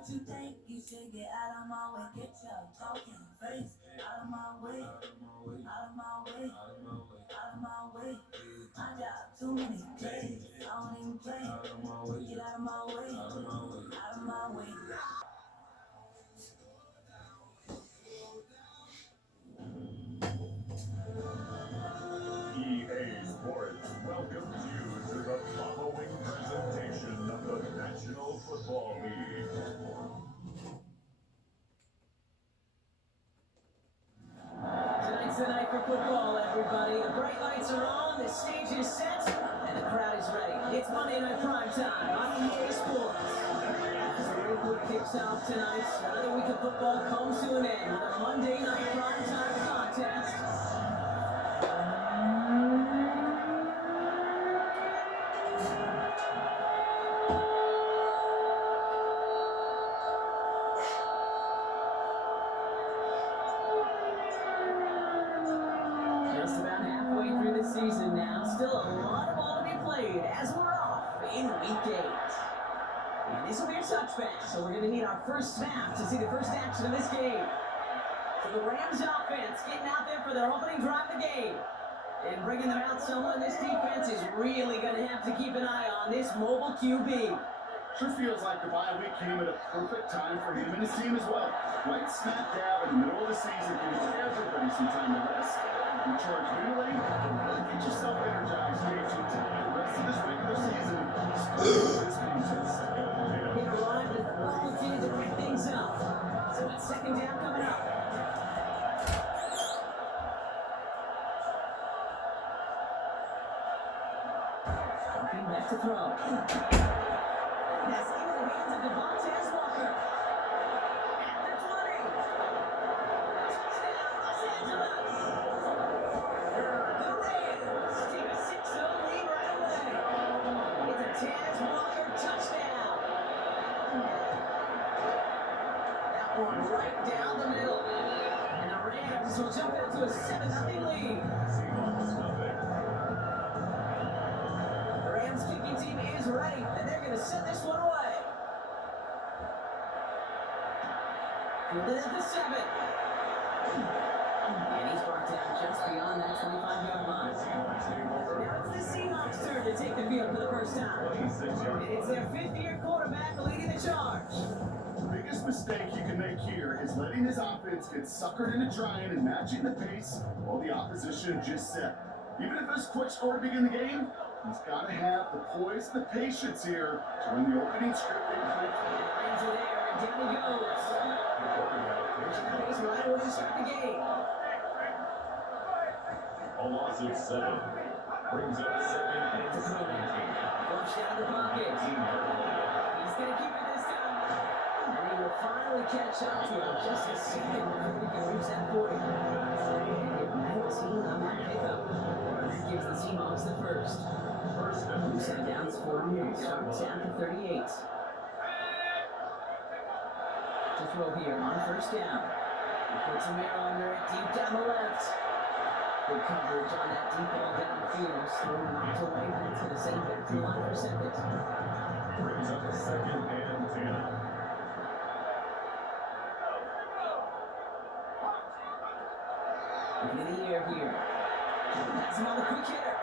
what you think, you should get out of my way. Get your talking face out of my way. Out of my way. Out of my way. I got too many days. I don't even play. Get out of my way. Out of my way. EA Sports welcomes you to the following presentation of the National Football League. Tonight's the night for football, everybody. The bright lights are on, the stage is set, and the crowd is ready. It's Monday Night Prime Time on EA Sports. As the Ringwood kicks off tonight, another week of football comes to an end with a Monday Night Prime Time contest. Just about halfway through the season now, still a lot of ball to be played as we're off in week 8. And this will be a touchback, so we're going to need our first snap to see the first action of this game. So the Rams offense getting out there for their opening drive of the game. And bringing them out someone this defense is really going to have to keep an eye on, this mobile QB. Sure feels like the bye week came at a perfect time for him and his team as well. Right smack dab in the middle of the season gives everybody some time to rest. You charge mentally, get yourself energized, Jason, to the rest of this regular season. This contest. He arrived at the ball team to pick things up. So it's second down coming up. Looking back to throw. That's into the hands of Devontae Walker. At the 20. Touchdown, Los Angeles. The Rams take a 6-0 lead right away. It's a Taz Walker touchdown. That one right down the middle. And the Rams will jump into a 7-0 lead. The Rams kicking team is ready, and they're going to send this one away. Fielded at the 7. And he's brought down just beyond that 25-yard line. Now it's the Seahawks' turn to take the field for the first time. And it's their 5th-year quarterback leading the charge. The biggest mistake you can make here is letting his offense get suckered into trying and matching the pace while the opposition just set. Even if there's a quick score to begin the game, he's got to have the poise and the patience here to run the opening script and click. Rams are there, and down he goes. Pushing the pace right away to start the game. A loss of 7 brings up second and 17. Flushed out of the pocket. He's going to keep it this time. And he will finally catch up to him just a second before he can reach that 40. And 19 on that pickup. That gives the Seahawks the first. Two set downs for him. Starts at the 38. To throw here on first down. He puts a mirror under it deep down the left. Good coverage on that deep ball downfield. Slow knocked away. That's going to send back to the line for second. Brings up a second and 10. Looking in the air here. That's another quick hitter.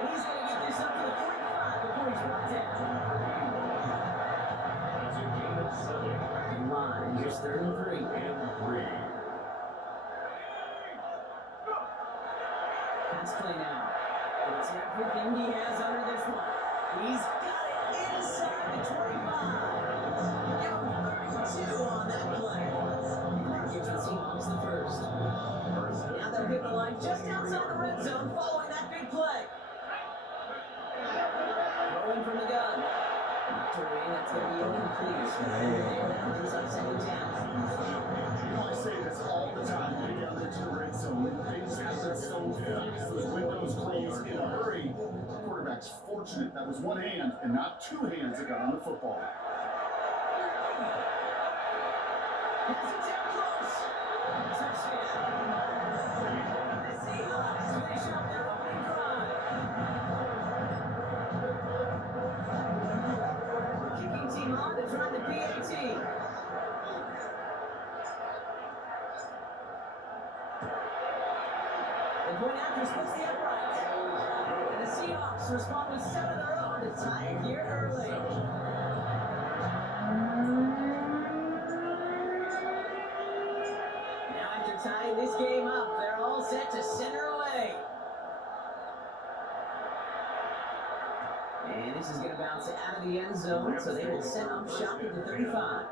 And he's going to get this up to the 45 before he's brought down. That's a gain of 7 Good line. Here's 3rd and 3. and 3. Pass play now. It's everything he has under this one. He's got it inside the 25. Give him 32 on that play. That gives the Seahawks the first. Now they'll hit the line just outside the red zone following that big play. Throwing from the gun. Not away, that's going to be incomplete. There, that brings up second down. You know, I say this all the time when you get down into the red zone. Things happen so fast, those windows close in a hurry. The quarterback's fortunate that was one hand and not two hands that got on the football. Pass it down close. Touchdown. The Seahawks finish up their opening drive. Kicking team on to try the PAT. The point after splits the uprights. And the Seahawks respond with 7 of their own to tie it here early. Now after tying this game up, they're all set to center away. And this is going to bounce out of the end zone, so they will set up shop at the 35.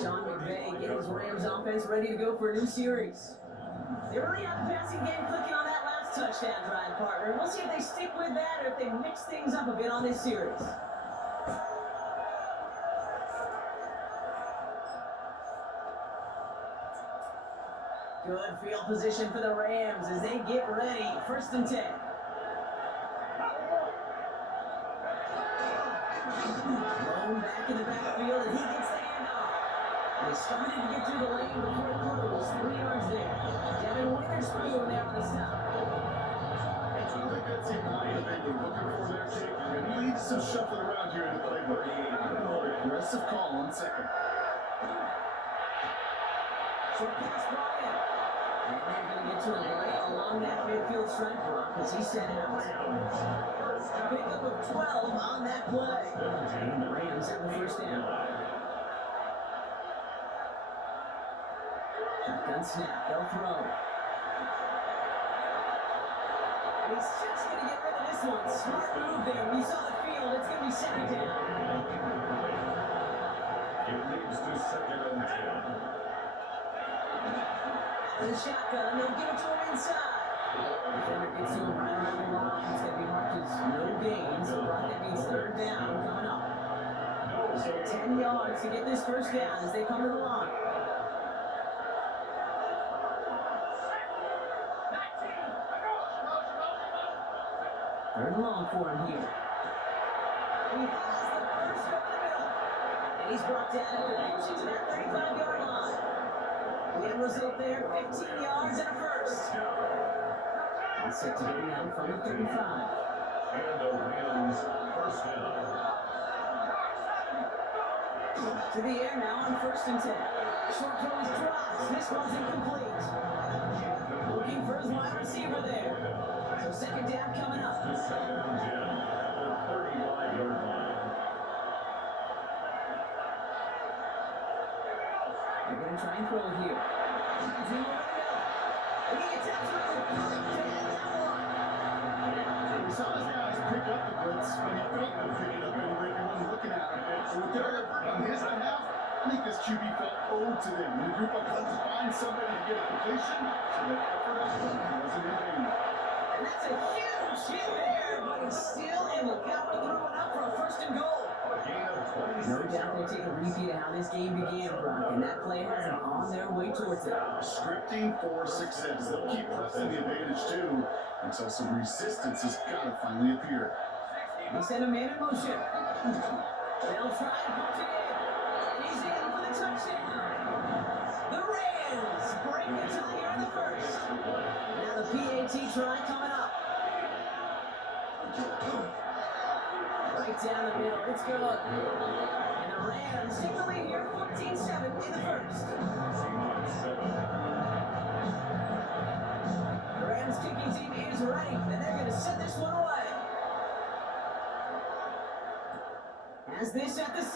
Sean McVay getting his Rams offense ready to go for a new series. They really have the passing game clicking on that last touchdown drive, partner. We'll see if they stick with that or if they mix things up a bit on this series. Good field position for the Rams as they get ready. 1st and 10. Blown back in the backfield, and he gets the handoff. They started to get through the lane before it closed. 3 yards there. Devin Witherspoon there on the stop. I think that's the line that they were looking for there, Jake. And it leads some shuffling around here in the playbook. Aggressive call on 2nd. Short pass, Bryant. And they're going to get to him right along that midfield strike block as he set out. Pickup of 12 on that play. And the Rams have the 1st down. Shotgun snap, they'll throw. And he's just going to get rid of this one. Smart move there. When you saw the field, it's going to be 2nd down. It leads to 2nd and 10. The shotgun, they'll give it to him inside. Defender gets to him right around the line. It's going to be marked as no gain, so that means 3rd down coming up. So 10 yards to get this 1st down as they come to the line. 3rd and long for him here. And he has the first over the middle. And he's brought down after pitching to that 35-yard line. The end result there, 15 yards and a 1st. He's set to go down from the 35. And the Rams 1st down. To the air now on 1st and 10. Short throw is dropped. This one's incomplete. Looking for his wide receiver there. So 2nd down coming up. To 2nd and 10 at the 35-yard line. They're going to try and throw it here. And he gets out through. We saw his guys pick up the blitz when he felt them picking up anyway. He wasn't looking at him. So with their effort on his behalf, I think this QB felt owed to them. When the group up front to find somebody to get a completion, so that effort up front wasn't in vain. And that's a huge hit there, but he's still able to power through enough for a 1st and goal. A gain of 26. No doubt they take a repeat of how this game began, Brock, and that play has them on their way towards it. Scripting for success. They'll keep pressing the advantage too until some resistance has got to finally appear. They send a man in motion. They'll try and punch it in. And he's in for the touchdown. The Rams break it to here in the 1st. Now the PAT try coming up. Right down the middle. It's good. And the Rams take the lead here, 14-7 in the 1st. The Rams kicking team is ready, and they're going to send this one away. As this at the 6.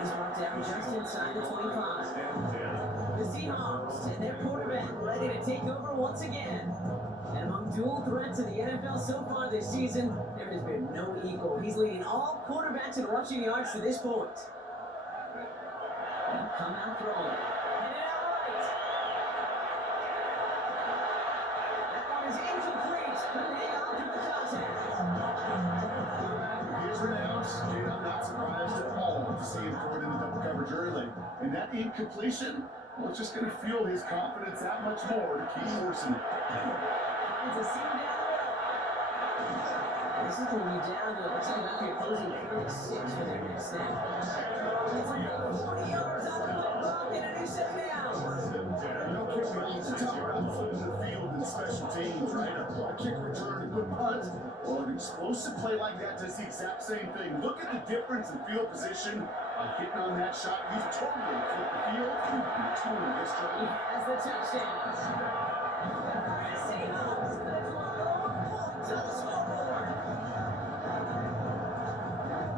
He's brought down just inside the 25. The Seahawks and their quarterback ready to take over once again. And among dual threats in the NFL so far this season, there has been no equal. He's leading all quarterbacks in rushing yards to this point. They'll come out throwing. Headed out right. That one is incomplete. Couldn't hang on through the contact. Here's renounced. Jade, I'm not surprised at all to see him throw it in the double coverage early. And that incompletion, well, it's just going to fuel his confidence that much more to keep forcing it. Finds a seam down the middle. And This is going to be down to, looks like about the opposing 36 for their next snap. It's like 40 yards on the play clock and a new set down. We often talk about flipping the field in special teams, right? A kick return, a good punt. Well, an explosive play like that does the exact same thing. Look at the difference in field position by hitting on that shot. You've totally flipped the field and totally this He drive. has the touchdown. Seahawks, that's one long pull to the scoreboard.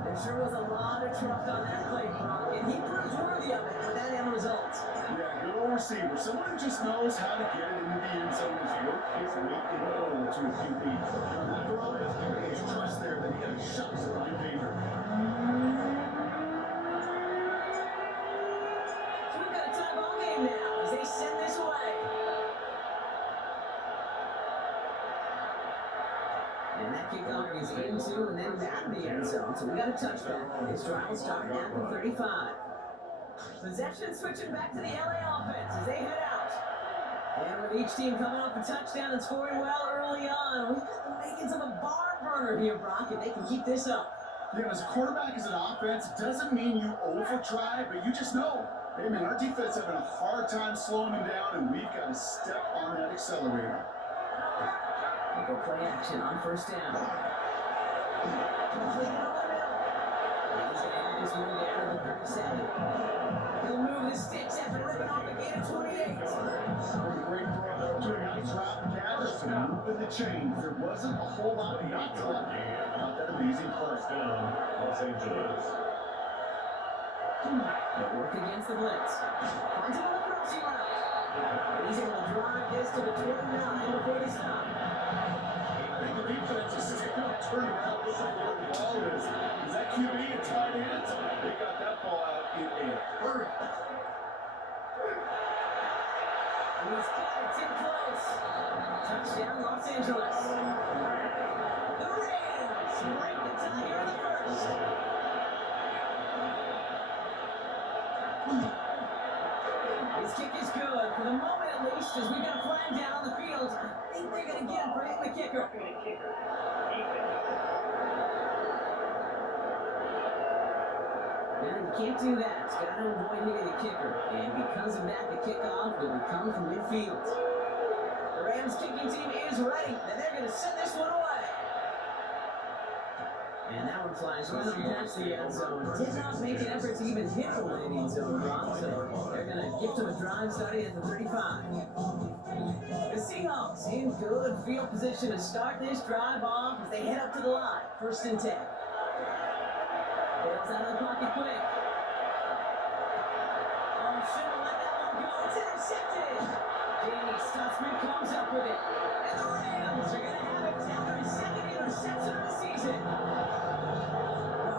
There sure was a lot of trust on that play, Brock, and he proved worthy of it with that end result. Yeah, good old receiver. Someone who just knows how to get it into the end zone is worth his weight in gold to a QB. That throw, there's trust there that he had a shot to Ryan Bader. So we've got a tie ball game now as they send this away. And that kickoff is into and then out of the end zone. So we got a touchback. This drive will start now from 35. Possession switching back to the LA offense as they head out. And with each team coming off a touchdown and scoring well early on, we've got the makings of a barn burner here, Brock, and they can keep this up. Yeah, as a quarterback, as an offense, it doesn't mean you over-try, but you just know, hey man, our defense having a hard time slowing them down, and we've got to step on that accelerator. They go play action on first down. Completed over the middle. And he's going to have this one down to the 37. He'll move the sticks after ripping off a gain of 28. Great throw, doing a nice route gather, so moving the chains. There wasn't a whole lot not to like about that amazing play. Touchdown, Los Angeles. They work against the blitz. Finds him on the crossing route. And he's able to drive this to the 29 before they stop. I think the defense is still turning around looking for where the ball is. Is that QB and tight ends? They got that ball out in a hurry. And he's got it too close. Touchdown, Los Angeles. The Rams break the tie here in the first. His kick is good for the moment at least, as we got a flag down on the field. I think they're going to get him for hitting the kicker. Yeah, you can't do that. It's got to avoid hitting the kicker. And because of that, the kickoff will be coming from midfield. The Rams kicking team is ready, and they're going to send this one away. And that one flies right on past the end zone. Did not make an effort to even hit the landing zone, Ron, so they're going to gift him a drive starting at the 35. The Seahawks in good field position to start this drive off as they head up to the line. First and 10. Bales out of the pocket quick. Oh, shouldn't let that one go. It's intercepted. Danny Stutzman comes up with it. And the Rams are going to have it down their second interception of the season.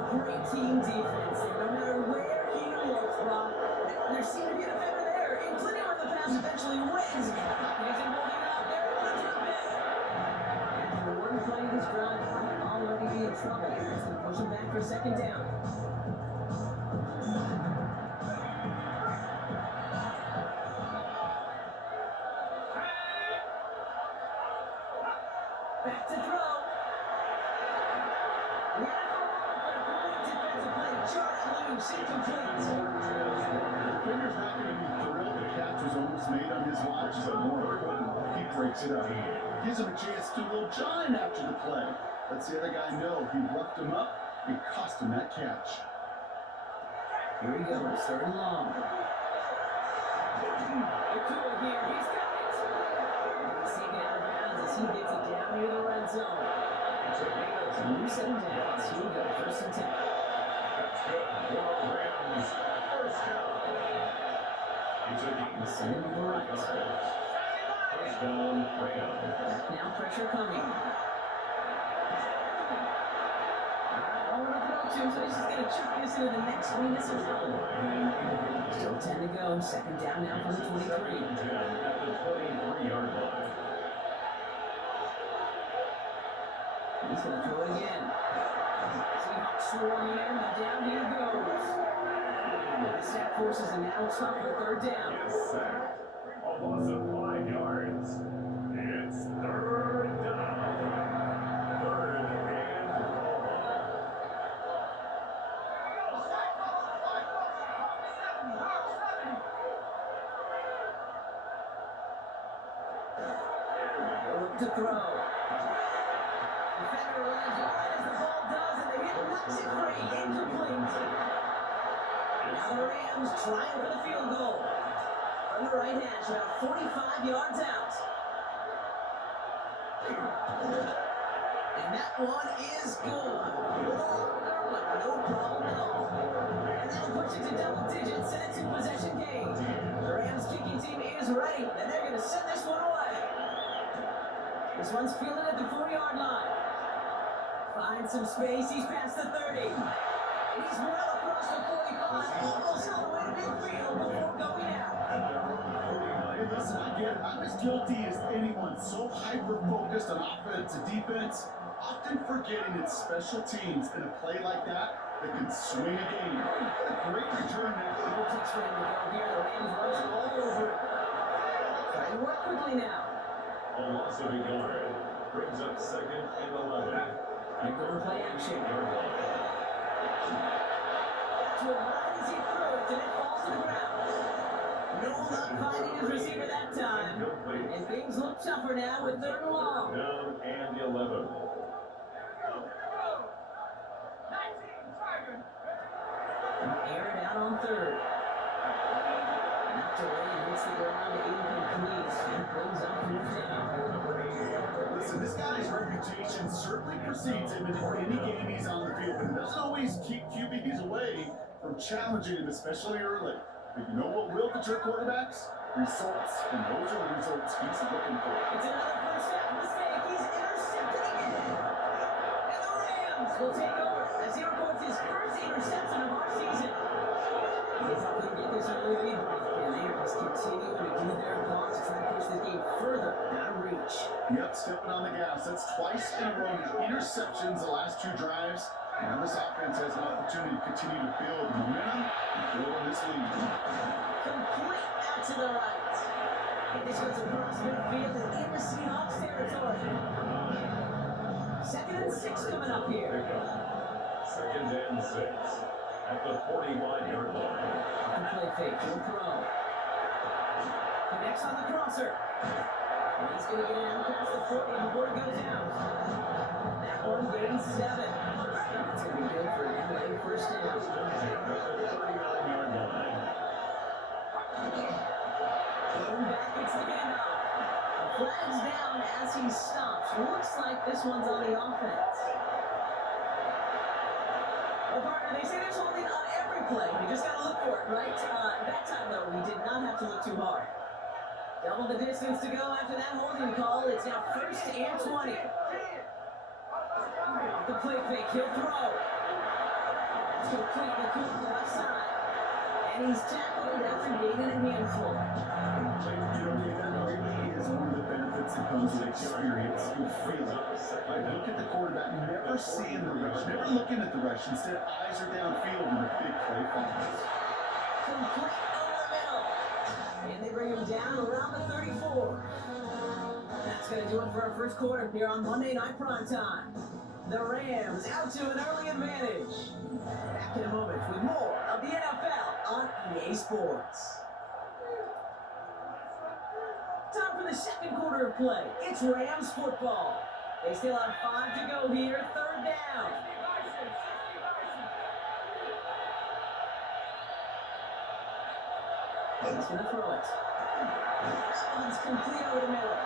A great team defense. And no matter where he looks, Rob, there seemed to be a defender there, including when the pass eventually wins. He isn't holding up. They're able to drop it. After one play this drive, might already be in trouble. It's going to push him back for second down. Back to throw. We had a complete defensive play. Charge loose, incomplete. Defender's not going to be thrilled the catch was almost made on his watch, but more important, he breaks it up. Gives him a chance to do a little John after the play. Lets the other guy know he roughed him up and cost him that catch. Here he goes, third and long. Akua here, he's got it. And he's taken out of bounds as he gets it down near the red zone. So new set of downs. Here we go, first and 10. That's good for Rams. First down. He's sending him to the right. Touchdown, Rams. Back now, pressure coming. All in a throw to, so he's just going to chuck this into the next screen. This is still 10 to go. Second down now from the 23. At the 23-yard line. He's going to throw it again. Seahawks swarming in, and down he goes. The sack forces a now tough for third down. Yes, sack. A loss of 5 yards. It's third down. Third and to throw. Defender runs right as the ball does, and the hit knocks it free. Incomplete. Now the Rams trying for the field goal. From the right hash, about 45 yards out. And that one is good. But no problem at all. And that'll push it to double digits, and it's a possession game. The Rams kicking team is ready, and they're going to send this one away. This one's fielded at the 40-yard line. Finds some space, he's past the 30. And he's well across the 45, almost all the way to midfield before going out. Hey, listen, I get it. I'm as guilty as anyone. So hyper-focused on offense and defense, often forgetting it's special teams in a play like that can swing a game. What a great return there. No touch for him to go here. The Rams rush all over it. Trying to work quickly now. A loss of a yard brings up 2nd and 11. And go to play action. That's what right as he threw it, and it falls to the ground. No luck finding his receiver that time. And things look tougher now with 3rd and long. Down and 11. Air it out on 3rd. Knocked away and hits the ground, incomplete. And brings up 4th down. Listen, this guy's reputation certainly precedes him in any game he's on the field, but it doesn't always keep QBs away from challenging him, especially early. But you know what will deter quarterbacks? Results. And those are the results he's looking for. It's another first half mistake. He's intercepted again. And the Rams will take over as he records his first interception of our season. They thought they'd get this early lead, and they are just continuing to do their part to try to push this game further out of reach. Yep, stepping on the gas. That's twice in a row. Interceptions the last 2 drives. Now this offense has an opportunity to continue to build momentum and build on this lead. Complete out to the right. And this goes across midfield and into Seahawks territory. 2nd and 6 coming up here. 2nd and 6 at the 41-yard line. The play fake, he'll throw. Connects on the crosser. And he's going to get it out past the 40 before it goes out. That one gains 7. That's going to be good for an LA first down. At the 39-yard line. Going back, it's the handoff. The flag's down as he stops. Looks like this one's on the offense. Well, partner, they say there's holding on every play. You just got to look for it, right? That time, though, we did not have to look too hard. Double the distance to go after that holding call. It's now 1st and 20. Off the play fake, he'll throw. That's complete the coup to the left side. And he's tackled after gaining a handful. You know, that really is one of the benefits that comes with experience. You feel it. Like, look at the quarterback, never seeing the rush, never looking at the rush. Instead, eyes are downfield in the big play falls. Complete over the middle. And they bring him down around the 34. That's going to do it for our first quarter here on Monday Night Primetime. The Rams out to an early advantage. Back in a moment with more of the NFL on EA Sports. Time for the 2nd quarter of play. It's Rams football. They still have 5 to go here. 3rd down. He's going to throw it. That one's complete over the middle.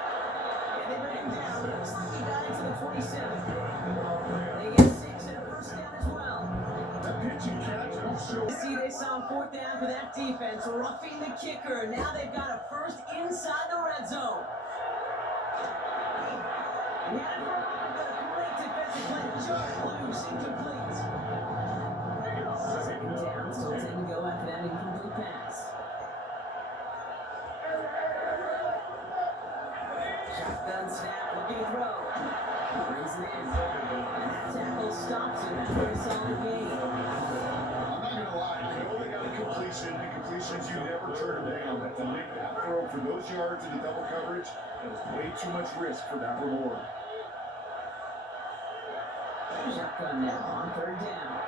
And they bring him down. Looks like he got into the 27. They get 6 and a first down as well. That pitching catch don't show. See, they saw 4th down for that defense, roughing the kicker. Now they've got a first inside the red zone. He had it for a moment, but a great defensive play. Just loose, incomplete. 2nd down, still 10 to go after that incomplete pass. Shotgun snap, looking to throw. Brings it in. And that tackle stops him after a solid gain. I'm not going to lie. I know they got a completion, and completions you never turn them down. But to make that throw for those yards into double coverage, it was way too much risk for that reward. Shotgun now on 3rd down.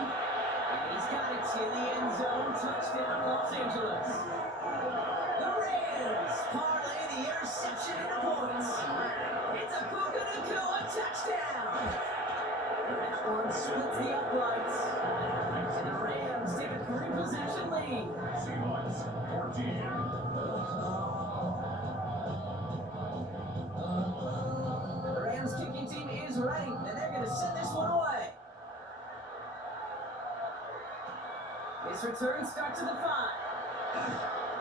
And he's got it in the end zone. Touchdown, Los Angeles. The Rams parlay the interception into points. It's a Puka Nacua touchdown. That one splits the uprights. And the Rams take a 3-possession lead. Seahawks 14. The Rams kicking team is ready, and they're going to send this one away. This return starts at the 5.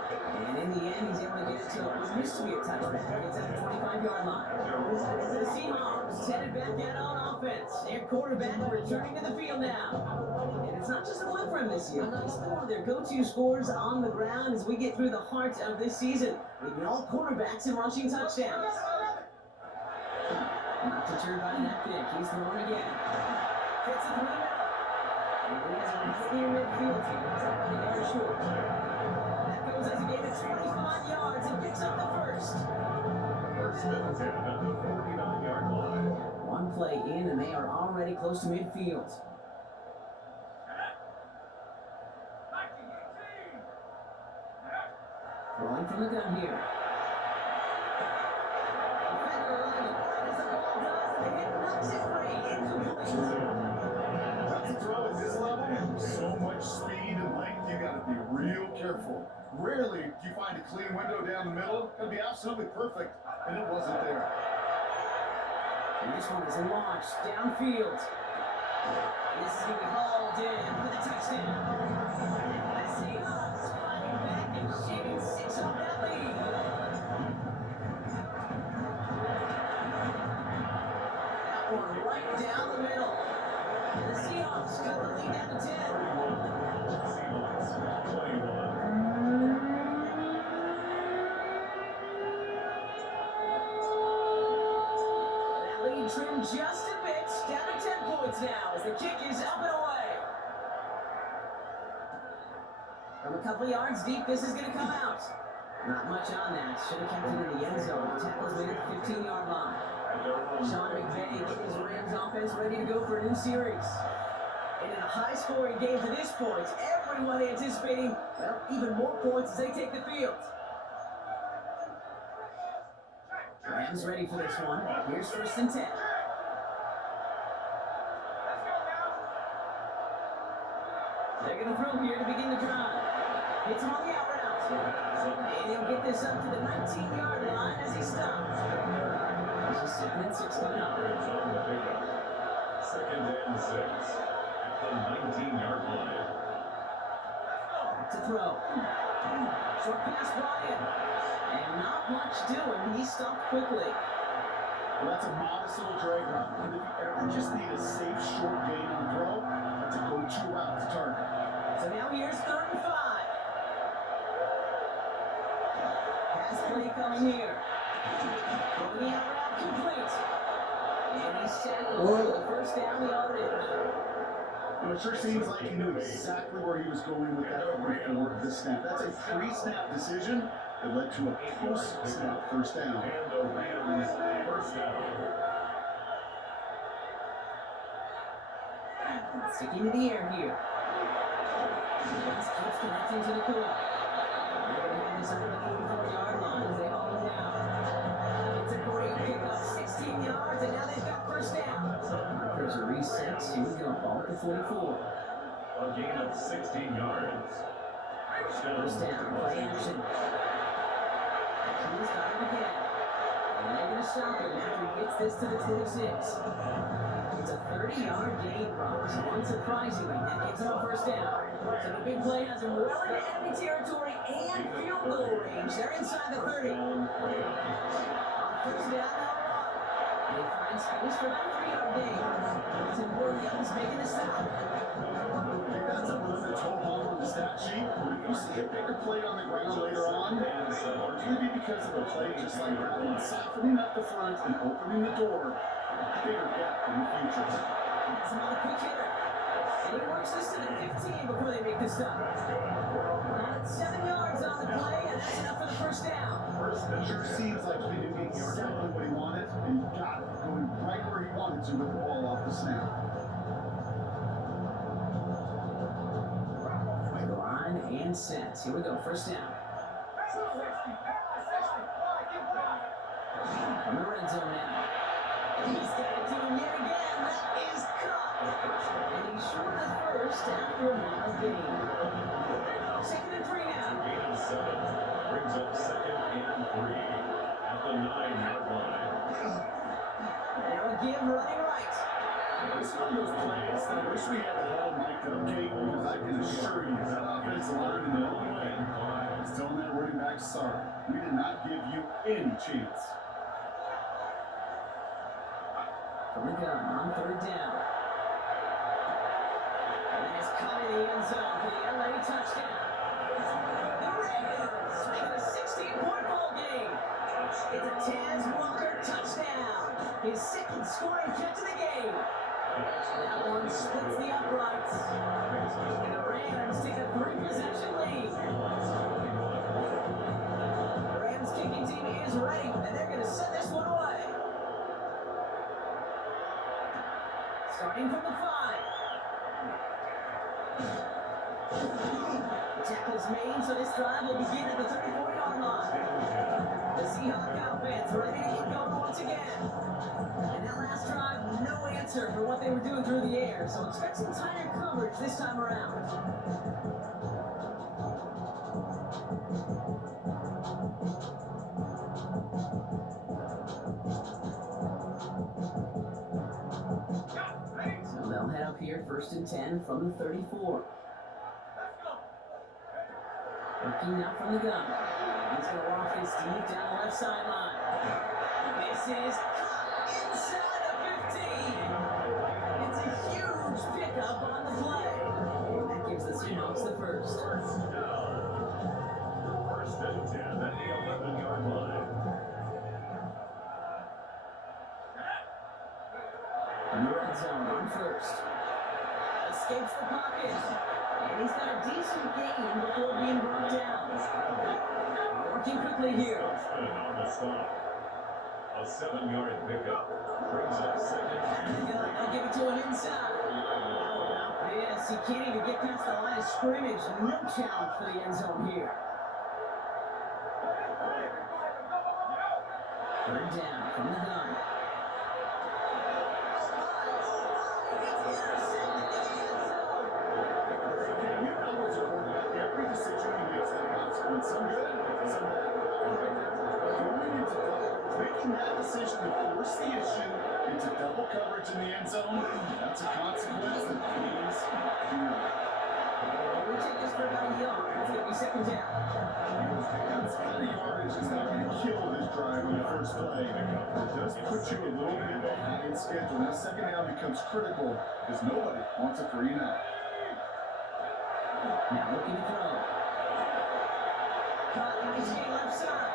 And in the end, he's able to get it to what used to be a touchback. It's at the 25-yard line. The Seahawks headed back out on offense. Their quarterback returning to the field now. And it's not just a win for him this year. He's been one of their go-to scores on the ground as we get through the heart of this season. Leading all quarterbacks in rushing touchdowns. Not deterred by that pick. He's throwing again. Fits it through the middle. And he has a right near midfield here. He's up on the yard short. That goes as a gain of 25 yards and picks up the first. First and 10 at the 49-yard line. One play in and they are already close to midfield. Throwing from the gun here. Defender line as the ball does, and the hit knocks it free. Incomplete. That's a throw at this level. So much speed and length, you got to be real careful. Rarely do you find a clean window down the middle. It'll be absolutely perfect, and it wasn't there. And this one is launched downfield. This is going to be hauled in for the touchdown. The Seahawks fighting back and shaving 6 off that lead. That one right down the middle. And the Seahawks cut the lead down to 10. Seahawks 21. That lead trimmed just a bit, down to 10 points now as the kick is up and away. From a couple of yards deep, this is going to come out. Not much on that. Should have kept it in the end zone. The tackle's made at the 15-yard line. Sean McVay getting his Rams offense ready to go for a new series. And in a high-scoring game to this point, everyone anticipating, well, even more points as they take the field. Rams ready for this one. Here's first and 10. They're going to throw here to begin the drive. Hits him on the out route. And he'll get this up to the 19-yard line as he stops. This is 2nd and 6 coming up. On the pickup. 2nd and 6 at the 19-yard line. Back to throw. Short pass brought in. And not much doing. He stopped quickly. Well, that's a modest little drag route. And if you ever just need a safe short gain on throw, that's a go-to route to target. So now here's 3rd and 5. Pass play coming here. Going out route complete. And he's set for the first down yardage. Well, it sure seems like he knew exactly where he was going with that before the snap. That's a pre-snap decision that led to a post-snap first down. And the Rams first down. Sticking to the air here. Pass keeps connecting to the Nacua. They're going to hit this under the 44-yard line as they haul him down. It's a great pickup, 16 yards, and now they've got first down. There's a reset. Here we go. Ball at the 44. A gain of 16 yards. First down. Play action. He's got it again. And they're going to stop him after he gets this to the 26. It's a 30-yard gain, Ross. Unsurprisingly, that gives him a first down. So the big play has him well into enemy territory and field goal range. They're inside the 30. On first down, now run. They find space for that 3-yard gain. Tim Williams making a stop. That's a run that's hold on the stat sheet. But if you see a bigger play on the ground later on, largely be because of a play just like that one, softening up the front and opening the door. Bigger gap in the future. That's another quick hitter. And he works this to the 15 before they make the stop. Got 7 yards on the play, and that's enough for the first down. It sure seems like he did exactly what he wanted, and he got it, going right where he wanted to with the ball off the snap. Line and set. Here we go. First down. red zone now. He's got it to him yet again. That is caught. And he's short of first after a mile gain. 2nd and 3 now. Gain of 7 brings up 2nd and 3 at the 9-yard line. Now a give running right. This is one of those plays that I wish we had the ball mic'd up, Kate, because I can assure you that offensive line in Illinois is telling that running back, sorry, we did not give you any chance. From the gun on 3rd down. And it's caught in the end zone for the LA touchdown. The Raiders make it a 16-point ball game. It's a Taz Walker touchdown. His 2nd scoring catch of the game. That one splits the uprights. And the Rams take a 3-possession lead. The Rams kicking team is ready, and they're going to send this one away. Starting from the 5. The tackle's made, so this drive will begin at the 34-yard line. The Seahawks offense ready to get going once again. And that last drive, no answer for what they were doing through the air, so expect some tighter coverage this time around. So they'll head up here, 1st and 10 from the 34. Working now from the gun. He's going to walk this deep down the left sideline. This is inside the 15. It's a huge pickup on the play. And that gives the Seahawks the first. 1st and 10 at the 11-yard line. In the red zone on 1st. Escapes the pocket. And he's got a decent gain before being brought down. Working quickly here. On the stop. A 7-yard pickup brings up 2nd. They'll give it to him inside. Yes, he can't even get past the line of scrimmage. No challenge for the end zone here. 3rd down from the gun. Every decision he makes that consequence, some good, some bad. Going into making that decision to force the issue into double coverage in the end zone, that's a consequence that he's here. We take this for about a yard. It's going to be 2nd down. That's kind of yardage is not going to kill this drive on the first play. It does put you a little bit behind schedule. That 2nd down becomes critical because nobody wants a 3 and out. Now looking to throw. Caught nice game left side.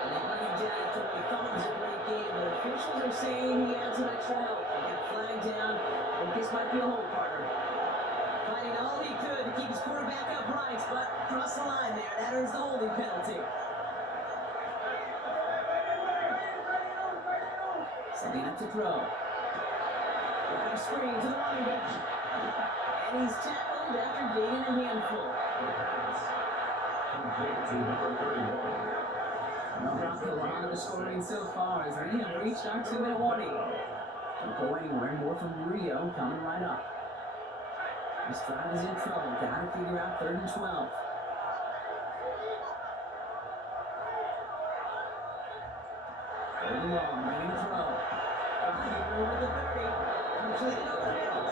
And they bring him down after what he thought was a great game, but officials are saying he had some extra help. He got flagged down, and this might be a hold partner. Fighting all he could to keep his quarterback upright, but across the line there, that earns the holding penalty. Setting up to throw. Got a screen to the running back. And he's tackled after gaining a handful. Complete to number 31. Bronco on the scoring so far as we have reached our 2-minute warning. Don't go anywhere, more from Rio coming right up. This drive is in trouble, gotta figure out 3rd and 12. Third and long, ready to throw. Over the 30, completed over the middle.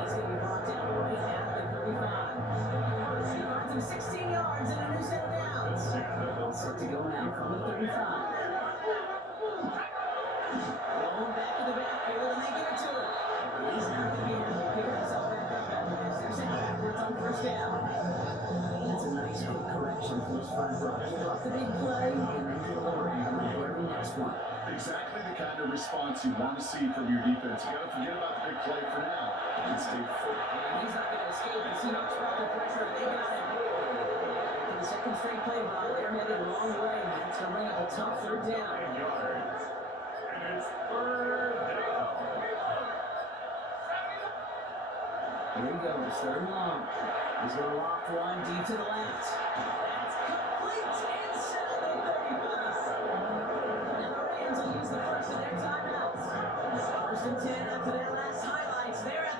He's gonna be brought down right at the 35. He finds him 16 yards and a new set of downs. Set to go now from the 35. Rolling back to the backfield and they give it to him. He's not going to be able to pick himself back up after this. They're sent backwards on 1st down. That's a nice quick correction from his front row. Give up the big play and then deliver on the very next one. Exactly the kind of response you want to see from your defense. You got to forget about the big play for now and stay fit. And he's not going to escape. The Seahawks brought the pressure and they got him. For the 2nd straight play, Bob, they're headed the wrong way. That's going to bring up a tough 3rd down. And it's 3rd down. Here he goes, 3rd and long. He's going to loft one deep to the left. That's complete inside the 35. Now the Rams will use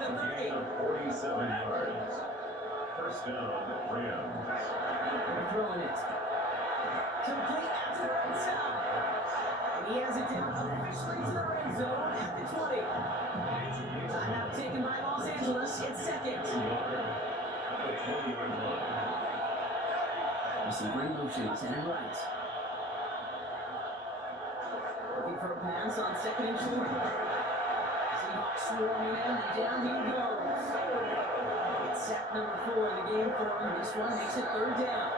second and 30. 47 yards. First down, Rams. They're throwing it. Complete out to the right side. And he has it down officially to the red zone at the 20. Timeout taken by Los Angeles. It's second. Receiver in motion, center right. Looking for a pass on second and short. Seahawks swarming in, and down he goes. It's sack number 4 in the game for him. This one makes it third down.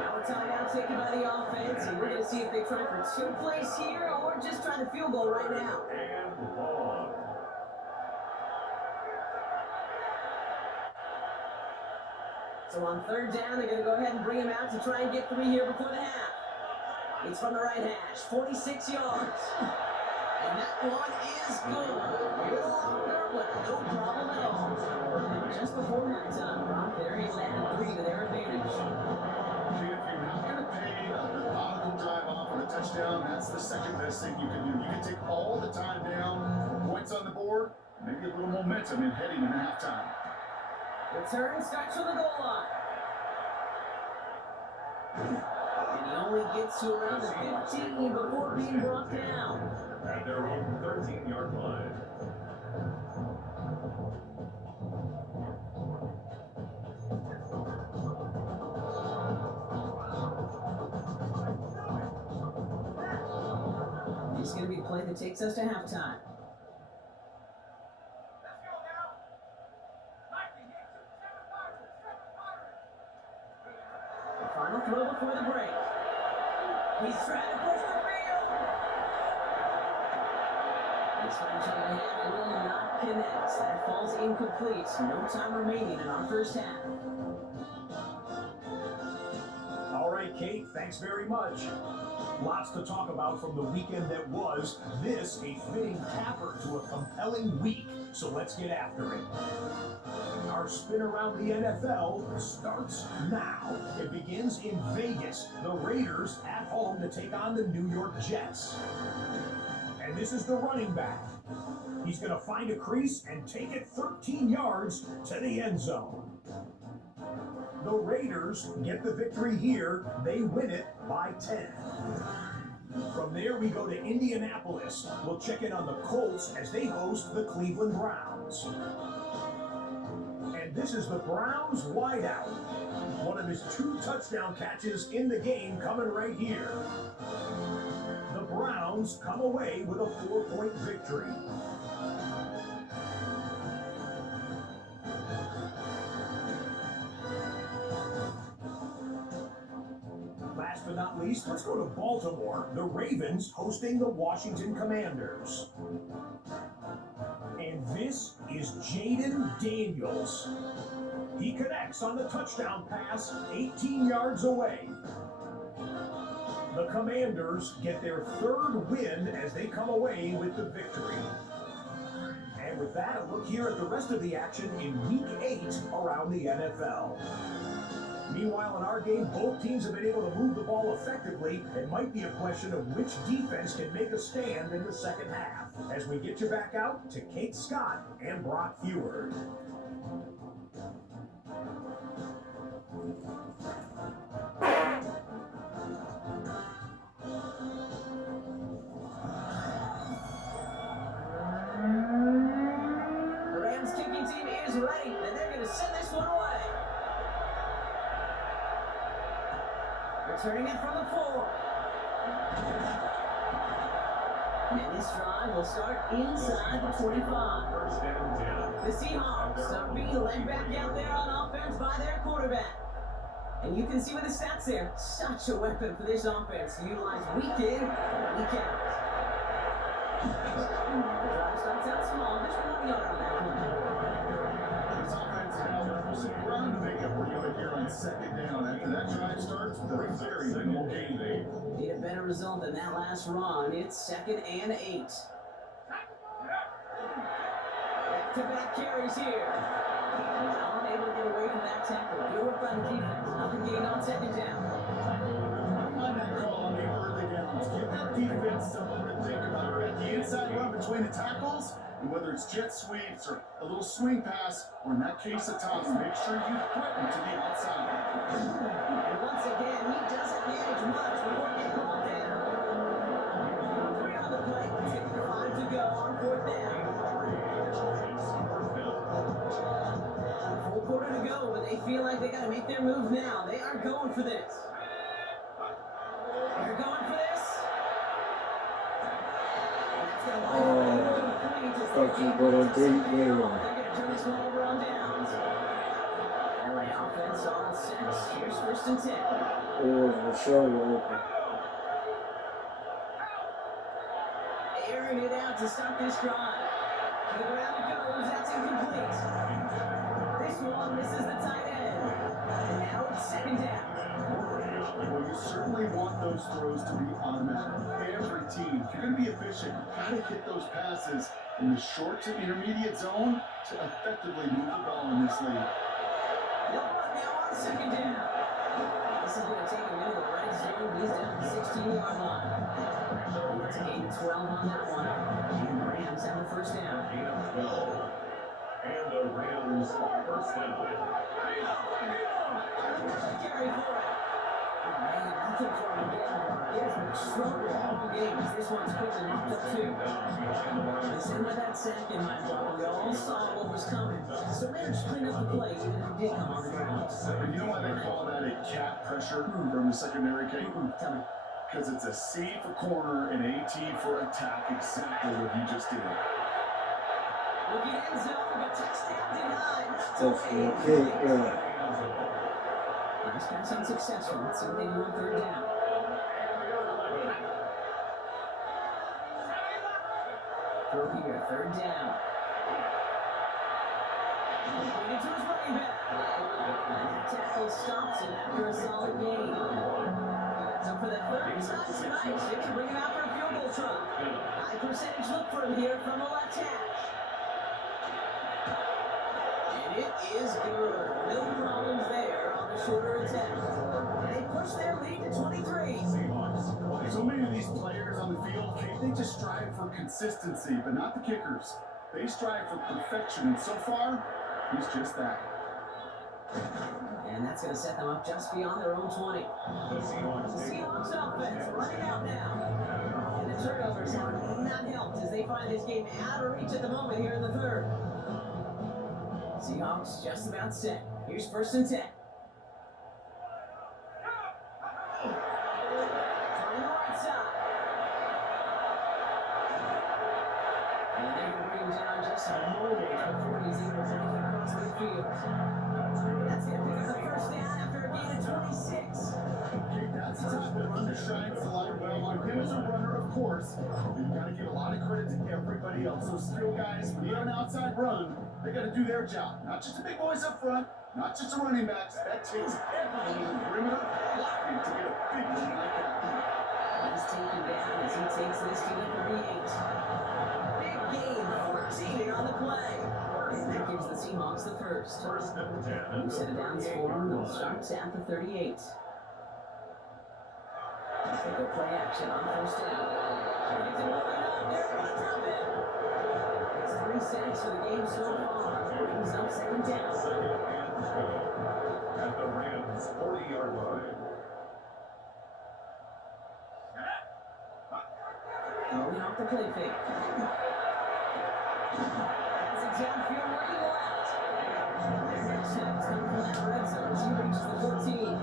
Now a timeout taken by the offense, and we're going to see if they try for 2 plays here or just try the field goal right now. And long. So on third down, they're going to go ahead and bring him out to try and get 3 here before the half. It's from the right hash, 46 yards. And that one is good. A little longer, but no problem at all. Just before halftime, Brock there, he's added 3 to their advantage. If you're not going to pay a methodical drive off with a touchdown, that's the second best thing you can do. You can take all the time down, points on the board, maybe a little momentum in heading into halftime. Return starts from the goal line. And he only gets to around the 15 before being brought down. At their own 13-yard line. It's going to be a play that takes us to halftime. The final throw before the break. He's trying to push the field. This one trying to hit will not connect. That falls incomplete. No time remaining in our first half. All right, Kate, thanks very much. Lots to talk about from the weekend that was. This a fitting capper to a compelling week, so let's get after it. Our spin around the NFL starts now. It begins in Vegas. The Raiders at home to take on the New York Jets. And this is the running back. He's going to find a crease and take it 13 yards to the end zone. The Raiders get the victory here. They win it by 10. From there, we go to Indianapolis. We'll check in on the Colts as they host the Cleveland Browns. And this is the Browns wideout. One of his 2 touchdown catches in the game coming right here. The Browns come away with a 4-point victory. Last but not least, let's go to Baltimore. The Ravens hosting the Washington Commanders. And this is Jaden Daniels. He connects on the touchdown pass 18 yards away. The Commanders get their 3rd win as they come away with the victory. And with that, a look here at the rest of the action in Week 8 around the NFL. Meanwhile, in our game, both teams have been able to move the ball effectively. It might be a question of which defense can make a stand in the second half. As we get you back out to Kate Scott and Brock Heward. The Rams kicking team is ready, and they're going to send this one away. Returning it from the 4. And this drive will start inside the 25. First down, 10. The Seahawks are being led back out there on offense by their quarterback. And you can see with the stats there, such a weapon for this offense to utilize week in and week out. The drive starts out small, just 1 yard on that one. This offense now offers some ground to make up for you here on second down. After that drive starts, very minimal gain there. Need a better result than that last run. It's 2nd and 8. Back-to-back carries here. He's unable to get away from that tackle. Good work by the defense. Nothing gained on 2nd down. On that call on the early downs, give that defense something to think about. At the inside run between the tackles, And whether it's jet sweeps or a little swing pass, or in that case a toss, make sure you threaten to the outside. And once again, he doesn't manage much before getting brought down. 3 on the plate, taking 5 to go on 4th down. Full quarter to go, but they feel like they got to make their move now. They are going for this. They're going for this. That's going to line up incomplete as they keep going to second down. They're going to turn this one over on downs. LA offense all set. Here's 1st and 10. Airing it out to start this drive. To the ground it goes. That's incomplete. This one misses the tight end. And now it's 2nd down. Well, you certainly want those throws to be automatic. Every team, if you're going to be efficient, you got to hit those passes in the short to intermediate zone to effectively move the ball in this league. No run now on 2nd down. This is going to take him into the red zone. He's down to the 16-yard line. It's a gain of 12 on that one. And the Rams have the 1st down. And the Rams first down. Carry for it. Oh, man, nothing for him again. He has been trouble all game. This one's quickly knocked up too. Listen with that sack in my block. We all saw what was coming. So managed to clean up the play even if he did come on the ground. And you know why they call that a cat pressure from the secondary, Kate? Tell me. Because it's a C for corner and AT for attack, exactly what he just did. Looking end zone, but touchdown denied. Nice pass unsuccessful. Let's see what they do on 3rd down. Throw here, 3rd down. Completed to his running back. And that tackle stops him after a solid gain. So for the 3rd time tonight, they can bring him out for a field goal try. High percentage look for him here from the left hash. And it is good. No problems there on the shorter attempt. And they push their lead to 23. So many of these players on the field, Kate, they just strive for consistency, but not the kickers. They strive for perfection, and so far, he's just that. And that's going to set them up just beyond their own 20. The Seahawks offense running out now. And the turnovers have not helped as they find this game out of reach at the moment here in the 3rd. Seahawks just about set. Here's 1st and 10. Trying the right side. And they're going to bring him down just a moment before he's able to make it across the field. That's going to pick up the 1st down after a gain of 26. Kate, that's how the runner shines the light well on him as a runner, of course. But you got to give a lot of credit to everybody else. Those skill guys, when you have an outside run, they got to do their job. Not just the big boys up front, not just the running backs. That takes everyone in the perimeter blocking to get a big one like that. He's taken down as he takes this to number 8. Big gain, 14 here on the play. And that gives the Seahawks the 1st. First and 10. New set of downs for them. They'll start at the 38. They go play action on 1st down. It's a moving up. They're going to drop it. It's 3 sacks for the game so far. Brings up 2nd down. At the Rams 40-yard line. Throwing off the play fake. As a downfield working left. Their next shot is coming from that red zone as he reaches the 14.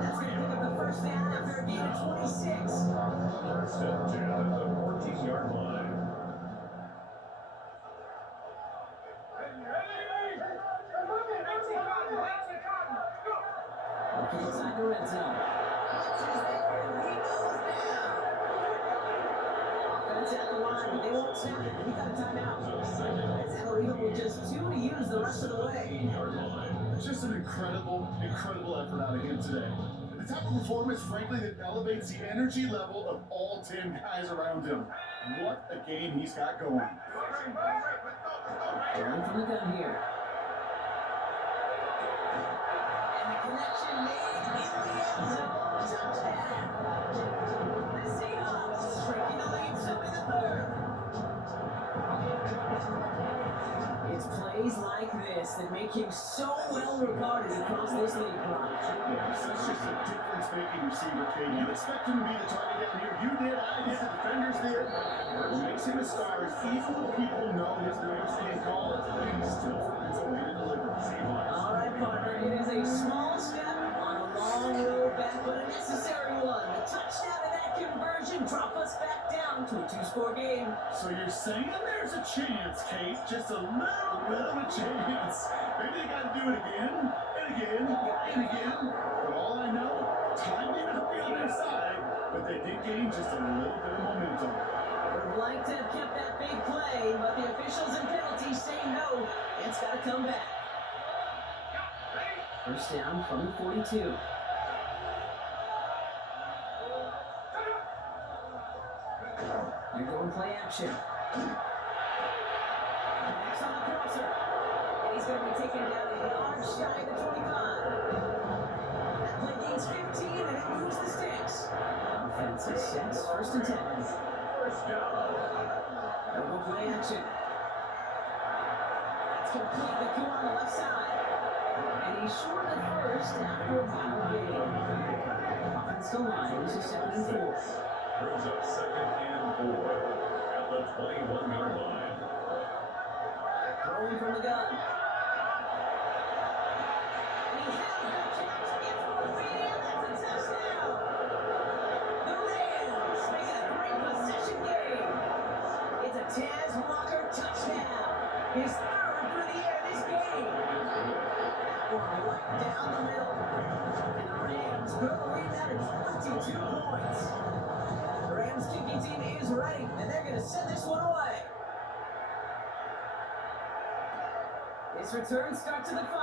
That's going to pick up the 1st down after a gain of 26. First and 10 at the 14-yard line. Looking inside the red zone. She's there and he goes down. Offense at the line, but they won't snap it. We got a timeout. As that'll leave him with just 2 to use the rest of the way. It's just an incredible effort out of him today. And the type of performance, frankly, that elevates the energy level of all 10 guys around him. What a game he's got going. Going from the gun here. And the connection made in the end zone. Touchdown. The Seahawks taking the lead, so in the 3rd. this that make him so well regarded across this league, Brock? Yeah, such just a difference-making receiver, Kate. You expect him to be the target down here. You did, I did, the defenders did. What makes him a star is even when people know his numbers can't call it, he still finds a way to deliver. All right, partner, it is a small step on a long road back, but a necessary one. The touchdown and that conversion drop us back down to a two-score game. So you're saying there's a chance, Kate? Just a little bit of a chance. Maybe they got to do it again, and again, and again. But all I know, time may not be on their side, but they did gain just a little bit of momentum. Would have liked to have kept that big play, but the officials and penalties say no. It's got to come back. First down from the 42. They're going play action. Max on the crosser. And he's going to be taken down a yard shy of the 25. That play gains 15 and it moves the sticks. Offense is set. First and 10. They'll go play action. That's complete. The coup on the left side. And he's short at first after a final game. Offensive line. This is 2nd and 4. Brings up 2nd and 4 at the 21-yard line. Throwing from the gun. And he has the catch. It's for the and that's a touchdown. The Rams make it a great possession game. It's a Taz Walker touchdown. His 3rd for the year this game. Right down the middle. And the Rams go to lead that at 22 points. The Rams kicking team is ready, and they're going to send this one away. This return starts at the 5.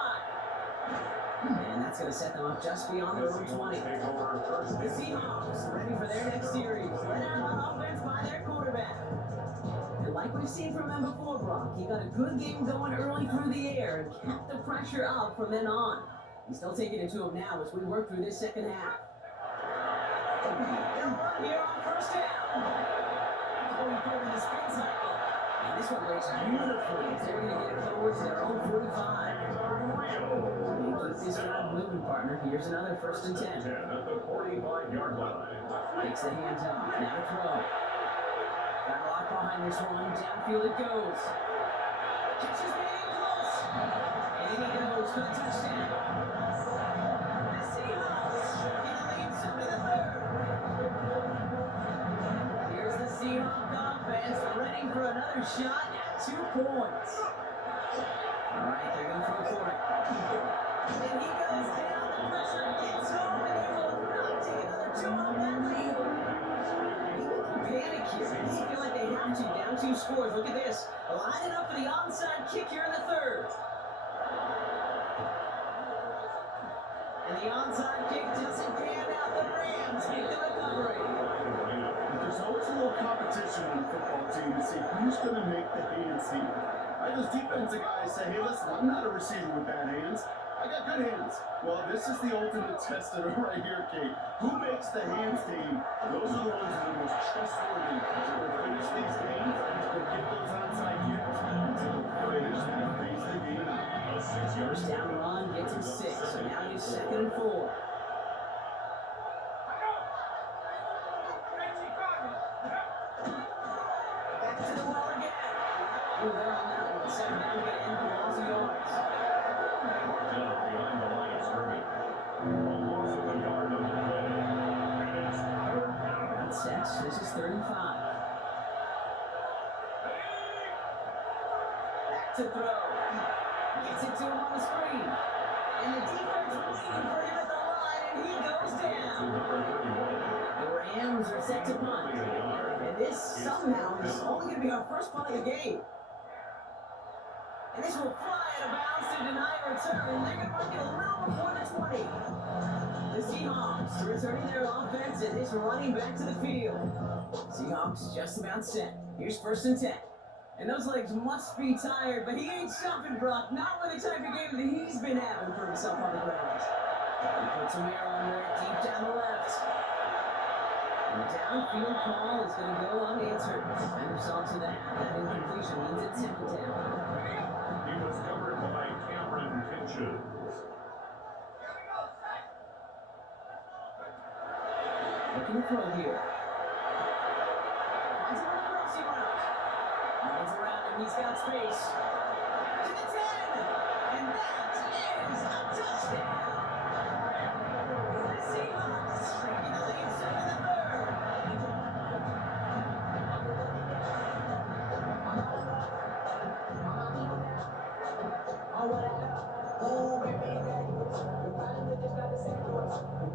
And that's going to set them up just beyond their own 20. Take over first The and Seahawks ready for their next series. Led out on offense by their quarterback. And like we've seen from him before, Brock, he got a good game going early through the air and kept the pressure up from then on. He's still taking it to him now as we work through this second half. They'll run here on first down. Going forward the spin cycle. And this one breaks beautifully as they're going to get it forward to their own 45. Keep this drive moving, partner. Here's another 1st and 10. 10 at the 45-yard line. Takes the hands off. Now to throw. Got locked behind this one. Downfield it goes. Catches being close. And in he goes for the touchdown. The Seahawks in the lead, so to the 3rd. Here's the Seahawk offense ready for another shot at 2 points. All right, they're going to throw for it. And he goes down. The pressure gets home, and he will not take another 2 on that lead. Panic here. They feel like they have to. Down 2 scores. Look at this. Lining up for the onside kick here in the 3rd. And the onside kick doesn't pan out. The Rams make the recovery. There's always a little competition on the football team to see who's going to make the hand team. Right, those defensive guys say, hey, listen, I'm not a receiver with bad hands. I got good hands. Well, this is the ultimate test of it right here, Kate. Who makes the hands team? Those are the ones that are the most trustworthy to finish these games, to get those onside kicks, to finish and face the game out. A 6-yard First down run gets him 6. So now he's 2nd and 4. Back to the well again. Ooh, they're on that one. 7 down again. And loss of yards. down behind the line of scrimmage. A loss of a yard on the play. And it's 3rd down. That's sets. This is 3rd and 5. Back to throw. Gets it to him on the screen. And the defense waiting for him at the line, and he goes down. The Rams are set to punt. And this somehow is only going to be our first punt of the game. And this will fly out of bounds to deny a return. They're going to mark it a little before the 20. The Seahawks returning their offense and this running back to the field. Seahawks just about set. Here's 1st and 10. And those legs must be tired, but he ain't stopping, Brock. Not with the type of game that he's been having for himself on the ground. He puts some air on there deep down the left. And the downfield call is going to go unanswered. Defender saw to that. That incompletion means it's 2nd down. He was covered by Cam possessions. Looking to throw here. Finds him on the crossing route. Runs around him, he's got space. To the 10! And that is a touchdown! The Seahawks taking the lead 7-3.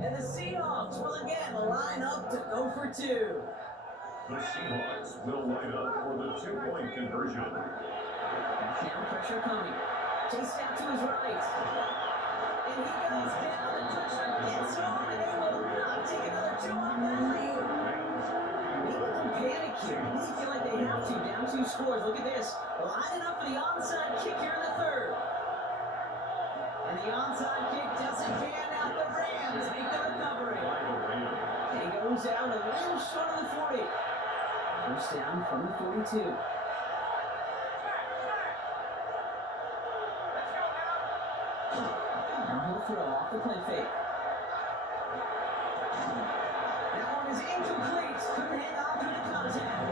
And the Seahawks will again line up to go for two. The Seahawks will line up for the two-point conversion. Now pressure coming. Chased out to his right. And he goes down. The pressure gets home, and they will not take another two on that lead. Maybe they'll panic here. Maybe they feel like they have to. Down 2 scores. Look at this. Lining up for the onside kick here in the third. And the onside kick doesn't pan out. The Rams make the recovery. And he goes out a little short of the 40. First down from the 42. Now he'll throw off the play fake. That one is incomplete. Couldn't hang on through the contact.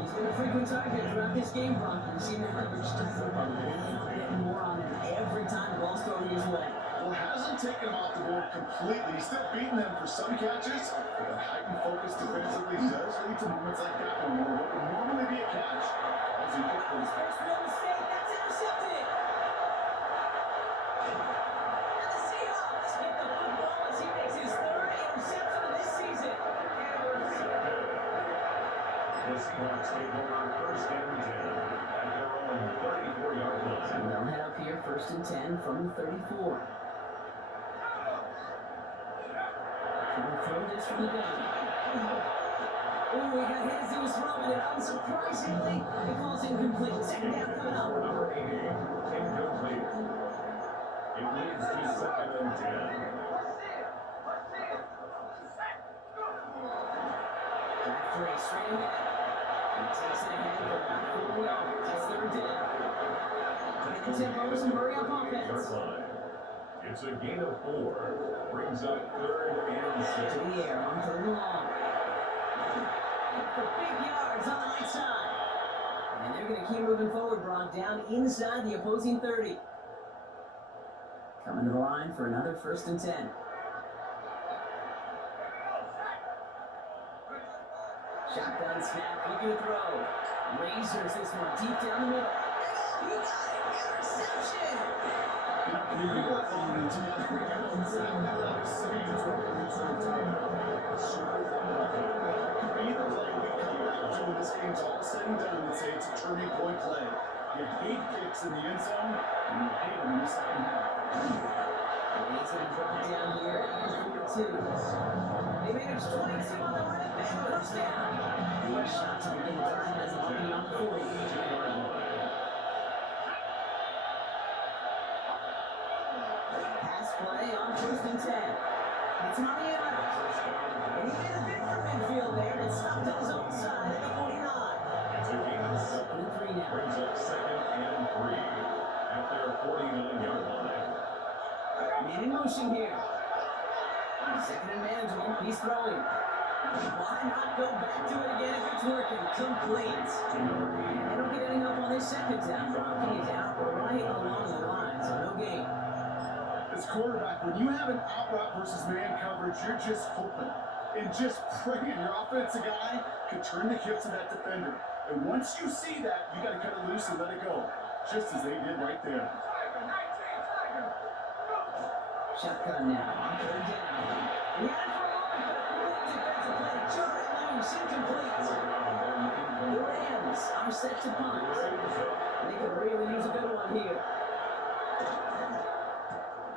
He's been a frequent target throughout this game, Brock. You've seen that average type of a little bit more on him every time the ball's thrown his way. Well, hasn't taken him off the board completely. He's still beating them for some catches, but the heightened focus defensively does lead to moments like that one where what would normally be a catch as he gets His first real mistake, that's intercepted. And the Seahawks get the football as he makes his third interception of this season. The Seahawks take over first and 10 at their own 34-yard line. They'll head up here first and 10 from the 34. Throw this from the gun. Oh, he got hit as he was throwing it. Unsurprisingly, it falls incomplete. Second down coming up. Number 80, incomplete. It leads to second and 10. Back three, straight ahead. He takes it ahead for about 4 yards. It's third down. Get the tempo, some hurry up offense. Yard line. It's a gain of 4. Brings up third and 6. To the air on third and long. For big yards on the right side. And they're going to keep moving forward, Brock, down inside the opposing 30. Coming to the line for another first and 10. Shotgun snap, looking to throw. Razors this one deep down the middle. He got it! Interception! When this game's all said and done, and say it's a turning point play. You hate kicks in the end zone, and you hate them in the second half. He's going to drop down here at 42. They managed 22 on the right back first down. Big shot to begin the drive as they'll be on the 40. Pass play on first and 10. It's on the out. And he did a bit from midfield there and stopped on his own side at the 49. It's a gain of 7. And 3 now. Brings up second and 3 at their 49-yard line. Man in motion here. Second and management. He's throwing. Why not go back to it again if it's working? Complete. And they don't get any help on this second down. He's out right along the line, so no gain. As quarterback, when you have an out route versus man coverage, you're just hoping and just praying your offensive guy could turn the hips of that defender. And once you see that, you got to cut it loose and let it go, just as they did right there. Shotgun now on third down. He had it for a moment, but a quick defensive play to jar it loose, incomplete. The Rams are set to punt. They could really use a good one here.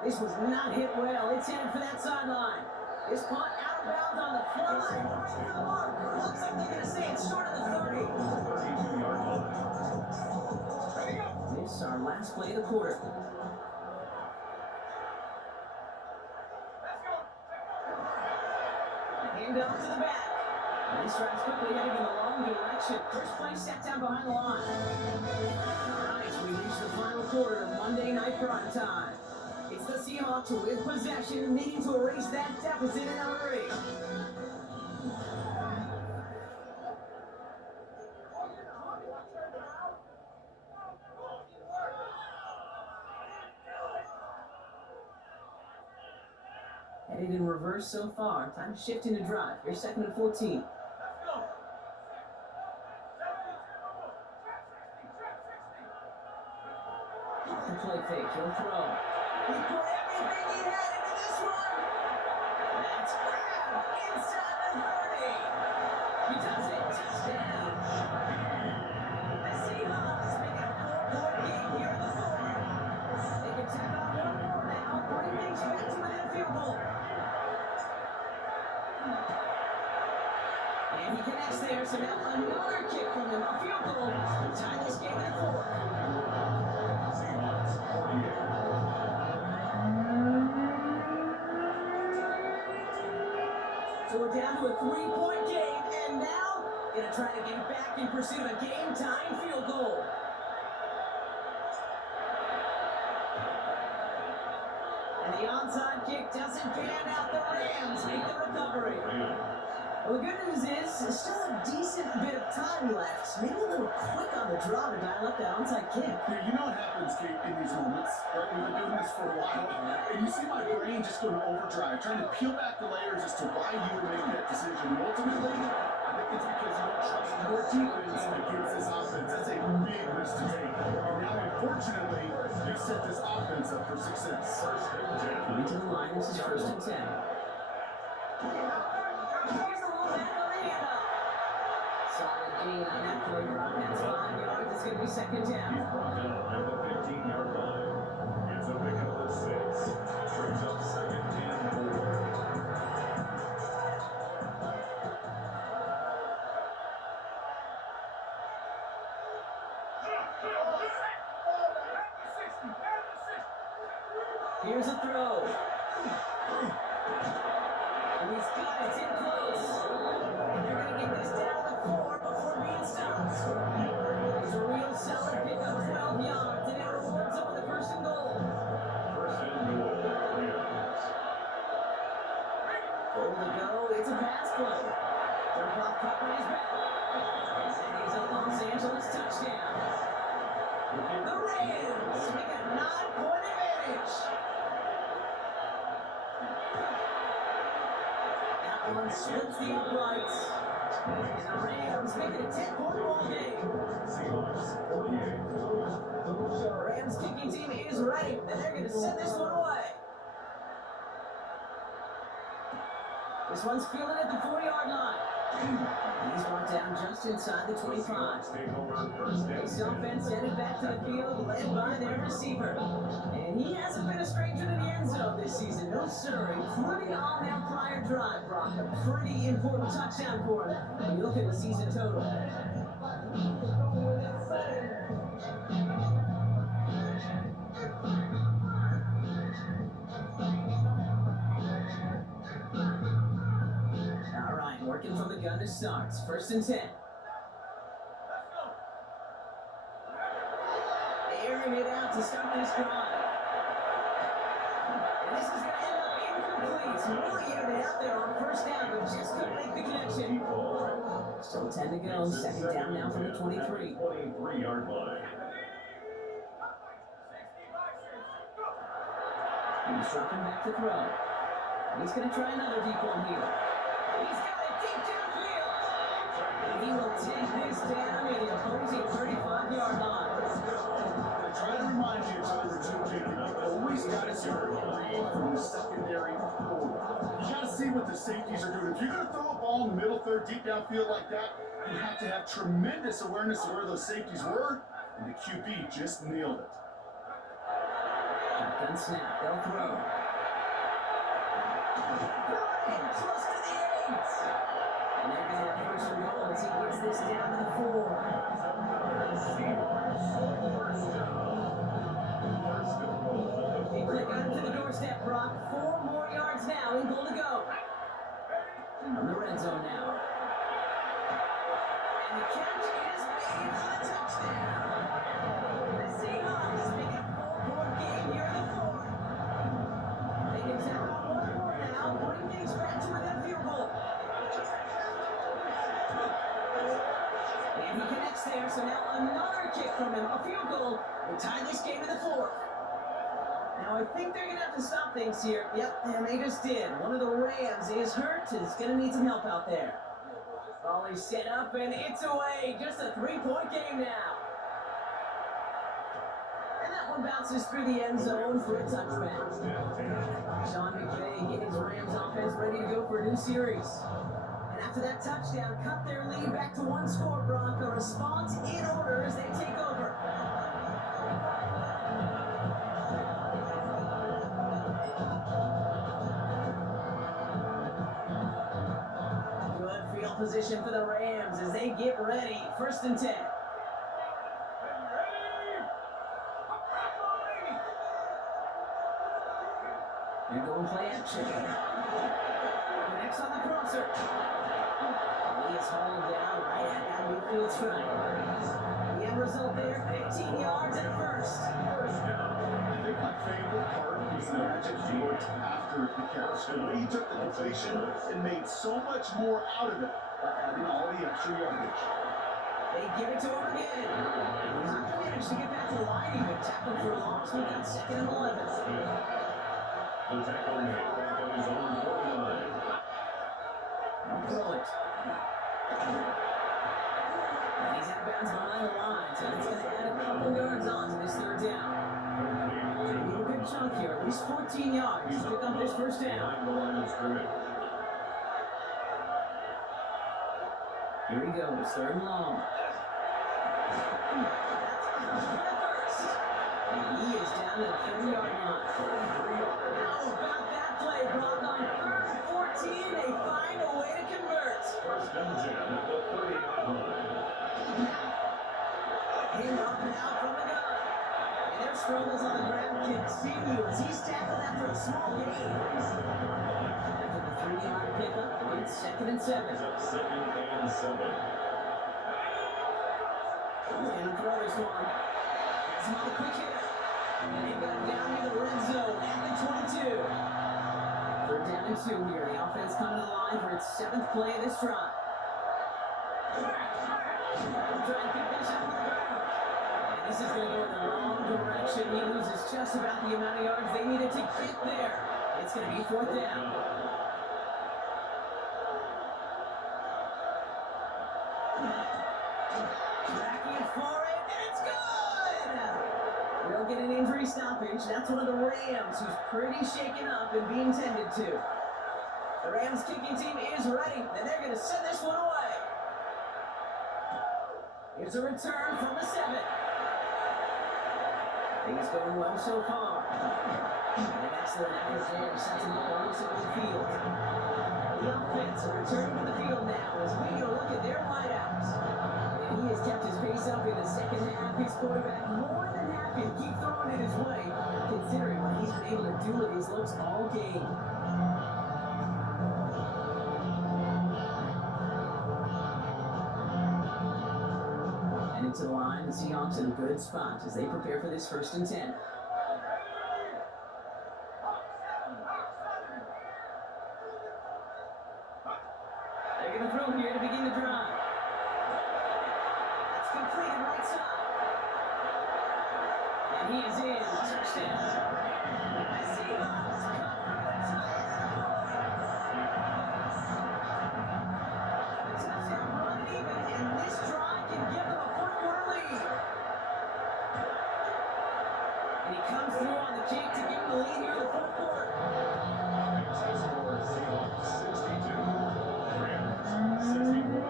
This was not hit well. It's headed for that sideline. This punt out of bounds on the fly. Right for the mark. Looks like they're going to say it's short of the 30. 32-yard line. This is our last play of the quarter. Hand off to the back. And this drive's quickly heading in the wrong direction. First play set down behind the line. Alright, we reach the final quarter of Monday Night Prime Time. It's the Seahawks with possession, needing to erase that deficit in a hurry. Headed in reverse so far. Time to shift into drive. Here's 2nd and 14. Off the play fake. He'll throw. He put everything he had into this one. That's grabbed inside the 30. He does it. Touchdown. The Seahawks make it a 4-point game here in the fourth. They can tack on one more now. Bring things back to within a field goal. And he connects there, so now another kick from him, a field goal to tie this game at 4. Seahawks 48. So we're down to a 3-point game, and now gonna try to get back in pursuit of a game-tying field goal. And the onside kick doesn't pan out. The Rams make the recovery. Well, the good news is, there's still a decent bit of time left. Maybe a little quick on the draw to dial up that onside kick. Yeah, you know what happens, Kate, in these moments, right? We've been doing this for a while, and you see my brain just going to overdrive, trying to peel back the layers as to why you would make that decision. And ultimately, I think it's because you don't trust your defense against this offense. That's a big risk to take. And now, unfortunately, you set this offense up for success. Coming to the line, this is 1st and 10. Here's the roll back on the handoff. Solid gain on that play, Brock. That's 5 yards. It's going to be 2nd down. He's brought down at the 15-yard line. It's a pickup of 6. Brings up 2nd and 4. Here's a throw. And he's got it. It's in close. And they're going to get this down to 4 before being stopped. It's a real solid pickup, 12 yards, and it rewards them with the 1st and goal. 1st and goal. Rams. Goal to go. It's a pass play. Jump off caught by his back. And he's a Los Angeles touchdown. The Rams make a 9-point advantage. That one splits the uprights. And the Rams make it a 10-point ball game. Seahawks 48. The Rams kicking team is ready, and they're going to send this one away. This one's fielded at the 40-yard line. He's brought down just inside the 25. Take over 1st and This 10. offense headed back to the field, led by their receiver. And he hasn't been a stranger to the end zone this season, no sir, including on that prior drive, Brock. A pretty important touchdown for him when you look at the season total. All right, working from the gun to start. 1st and 10. Airing it out to start this drive. And this is going to end up incomplete. Really aired it out there on 1st down, but just couldn't make the connection. Still 10 to go. 2nd down now from the 23. 23-yard line. He's dropping back to throw. He's going to try another deep one here. He's got it deep downfield. And he will take this down in the opposing 35-yard line. I try to remind you, Tyler, too, Jacob, you always got to see a read from the secondary forward. You got to see what the safeties are doing. If you're going to throw a ball in the middle third, deep downfield like that, you have to have tremendous awareness of where those safeties were, and the QB just nailed it. Shotgun snap. They'll throw. Close to the 8. And they're going to have 1st and goal as he gets this down to the 4. He click on it to the doorstep, Brock. 4 more yards now, and goal to go. On the red zone now. And the catch is made for the touchdown. The Seahawks make it a 4-point game here in the fourth. They can tap out one more now, putting things back to within a field goal. And he connects there, so now another kick from him, a field goal, will tie this game to the fourth. Now I think they're going to have to stop things here. Yep, and they just did. One of the Rams is hurt, is going to need some help out there. Ball is set up, and it's away. Just a 3-point game now. And that one bounces through the end zone for a touchback. Sean McVay getting his Rams offense ready to go for a new series. And after that touchdown, cut their lead back to one score, Brock. A response in order as they take over. Good field position for the Rams as they get ready. 1st and 10. They're going play action. Connects on the crosser. He is hauled down right at that midfield stripe. The end result there, 15 yards at first. I think my favorite part was the magic he worked after the catch. The way he took the completion and made so much more out of it by adding all the extra yardage. They give it to him again. He's not going to manage to get back to the line even. Tackle for a loss. We've got 2nd and 11. The tackle made back on his own 49. Don't throw it. And he's out of bounds behind the line, so that's going to add a couple yards on to this 3rd down. They need a good chunk here, at least 14 yards to pick up this 1st down. The line of scrimmage. Here he goes, 3rd and long. And he is down to the 30-yard line. How about that play, Brock? On 3rd and 14, they find a way to convert. 1st and 10 at the 30-yard line. Him up now from the gun. And their struggles on the ground continues. He's tackled after a small gain. After the 3-yard pickup, it's 2nd and 7. It's up 2nd and 7. He's going to throw this one. That's not a quick hitter. And they've got him down near the red zone at the 22. 3rd down and 2 here. The offense coming to the line for its 7th play of this drive. Try and pick this up on the ground. And this is going to go in the wrong direction. He loses just about the amount of yards they needed to get there. It's going to be 4th down. Tracking for it, and it's good! They'll get an injury stoppage. That's one of the Rams who's pretty shaken up and being tended to. The Rams kicking team is ready, and they're going to send this one away. Here's a return from the 7. Things going well so far. And an excellent effort there, sets him up almost at midfield. The offense returning to the field now as we go look at their wideouts. And he has kept his pace up in the 2nd half. His quarterback more than happy to keep throwing it his way, considering what he's been able to do with these looks all game. To the line, the Seahawks in a good spot as they prepare for this 1st and 10. They're going to throw here to begin the drive. That's completed right side. And he is in. Touchdown. The Seahawks come from the top. The touchdown run even, and this drive can give them a and he comes through on the kick to give him the lead here in the 4th quarter. Score Seahawks 62. Rams 61.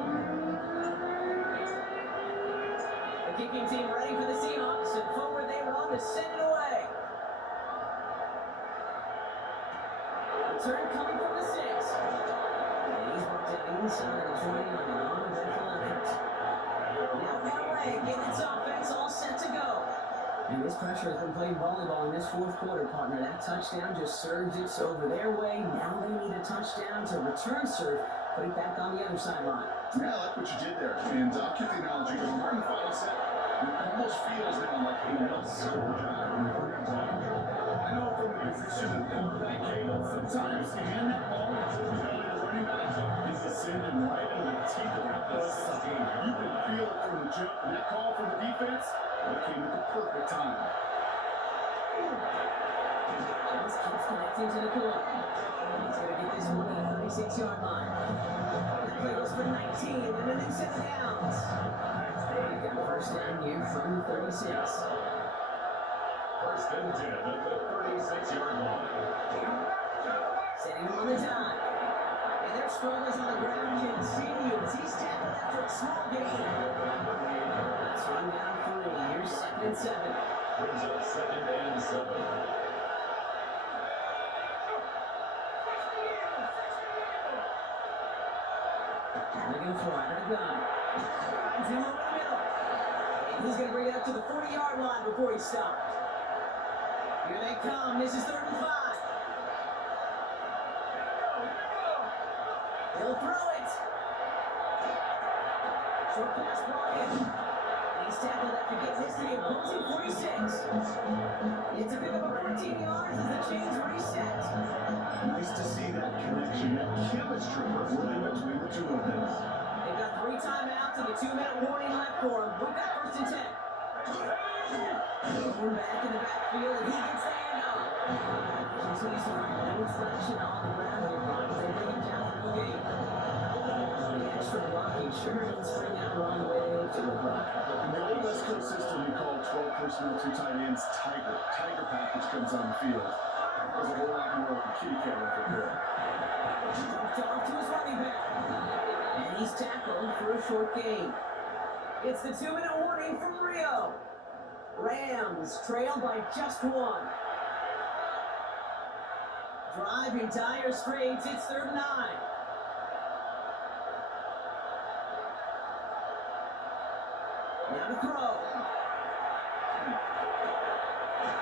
The kicking team ready for the Seahawks, and forward they run to send it away. Return coming from the 6. And he's brought down inside of the 20 on an uneventful effort. Now Elway getting its offense all set to go. And this pressure has been playing volleyball in this 4th quarter, partner. That touchdown just served it over their way. Now they need a touchdown to return serve Put it back on the other sideline. Yeah, I like what you did there. And I'll keep the analogy going. We're in the final set. It almost feels now like a muscle drive. I know from the position of quarterback, Caleb, sometimes you hand that ball to the running back, he's descending right into the teeth of that game. You can feel it from the jump, and that call from the defense, it came at the perfect time. Just keeps connecting to the corner. He's going to get this one at the 36-yard line. That play goes for 19, and then they set it down. They've got first down here from the 36. First and 10 at the 36-yard line. Setting him on the dime. And their struggles on the ground continues. He's tackled after a small gain. That's run down 3. Here's second and 7. Brings up second and 7. Looking for it, and a gun. Finds him over the middle. And he's going to bring it up to the 40-yard line before he's stopped. Here they come. This is 3rd and 5. He'll throw it. Short pass brought in. He's tackled after getting this to the opposing 46. It's a pick up of 14 yards as the chains reset. Nice to see that connection, that chemistry really between the two of them. They've got 3 timeouts and a 2-minute warning left for him. We've got first and 10. Going back in the backfield, and he gets the handoff. Continues to find no traction on the ground here, Brock. They bring him down for no gain. The extra blocking sure didn't spring out wrong the way they looked to it, Brock. In the old West Coast system, we call 12 personnel, 2 tight ends, Tiger. Tiger package comes on the field. There's a whole lot more of a kitty cat effort there. Dumped off to his running back. And he's tackled for a short gain. It's the 2-minute warning from Rio. Rams trail by just 1. Drive in dire straits. It's 3rd and 9. Now to throw.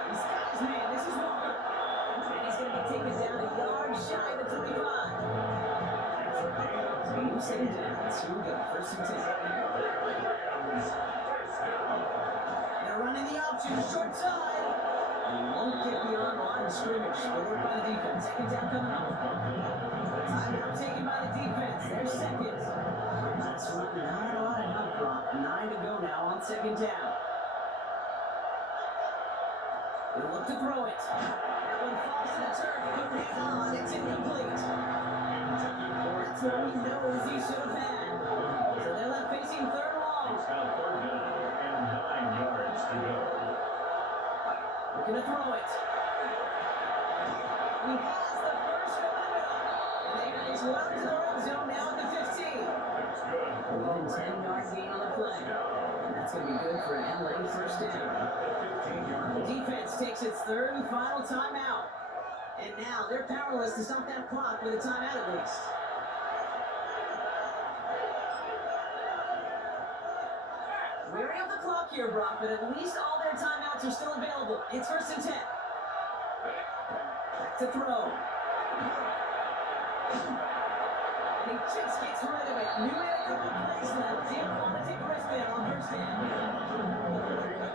These guys, man, this is Walker. And he's going to be taken down a yard shy of the 25. So you sit down. So we got first and 10. They're running the option, short side. And he won't get beyond the line of scrimmage. Good work by the defense. Second down coming up. Timeout taken by the defense. They're second. That's not a lot of help, Brock. 9 to go now on second down. They look to throw it. That one falls to the turf. Couldn't hang on. It's incomplete. That's what he knows he should have had. So they're left facing 3rd and long. It's now 3rd down and 9 yards to go. Looking to throw it. He has the first over the middle. And there is well to the red zone now at the 15. That's good. Within 10-yard gain on the play. And that's going to be good for an LA first down. The defense takes its 3rd and final timeout. And now they're powerless to stop that clock with a timeout at least. Weary of the clock here, Brock, but at least all their timeouts are still available. It's first and 10. Back to throw. And he just gets rid of it. New man a couple plays now. Didn't want to take a risk there on first down.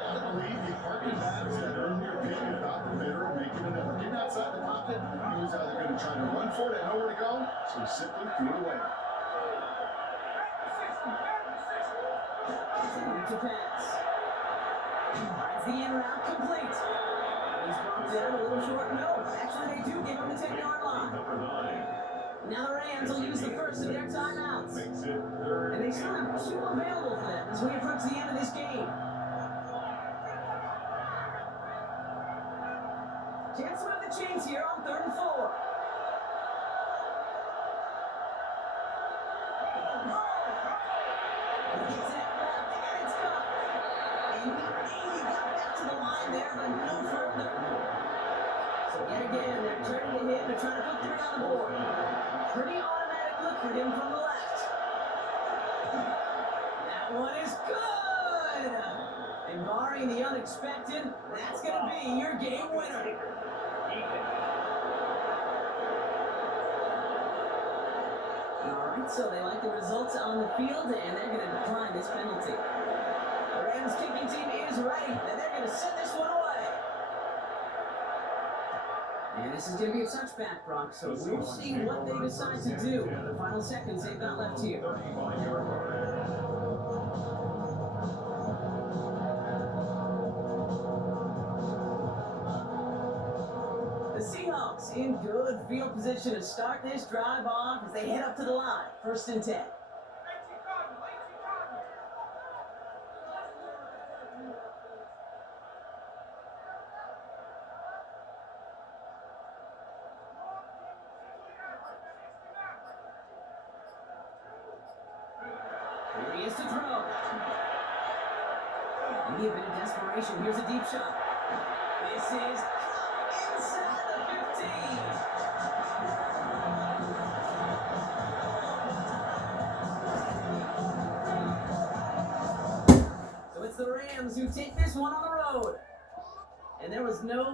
I believe he harkened back to that earlier opinion about the litter, making an effort. Getting outside the pocket, he was either going to try to run for it and nowhere to go, so he simply threw it away. To pass. Finds the in route complete. He's brought down a little short. No, actually they do give him the 10-yard line. Number 9. Now the Rams will use the first of their timeouts. Makes it 3rd. And they still have 2 available for them as we approach the end of this game. Chance to have the chains here on 3rd and 4. Gets that left, and it's caught. And he got back to the line there, but no further. So yet again, they're turning to him to try to put 3 on the board. Pretty automatic look for him from the left. That one is good! And barring the unexpected, that's going to be your game winner. All right. Alright, so they like the results on the field, and they're going to decline this penalty. The Rams kicking team is ready, and they're going to send this one away. And this is going to be a touchback, Brock, so we'll see what they decide to do in the final seconds they've got left here. 35-yard line. The Seahawks in good field position to start this drive off as they head up to the line. 1st and 10. Here he is to throw. Maybe a bit of desperation. Here's a deep shot. This is inside the 15. So it's the Rams who take this one on the road. And there was no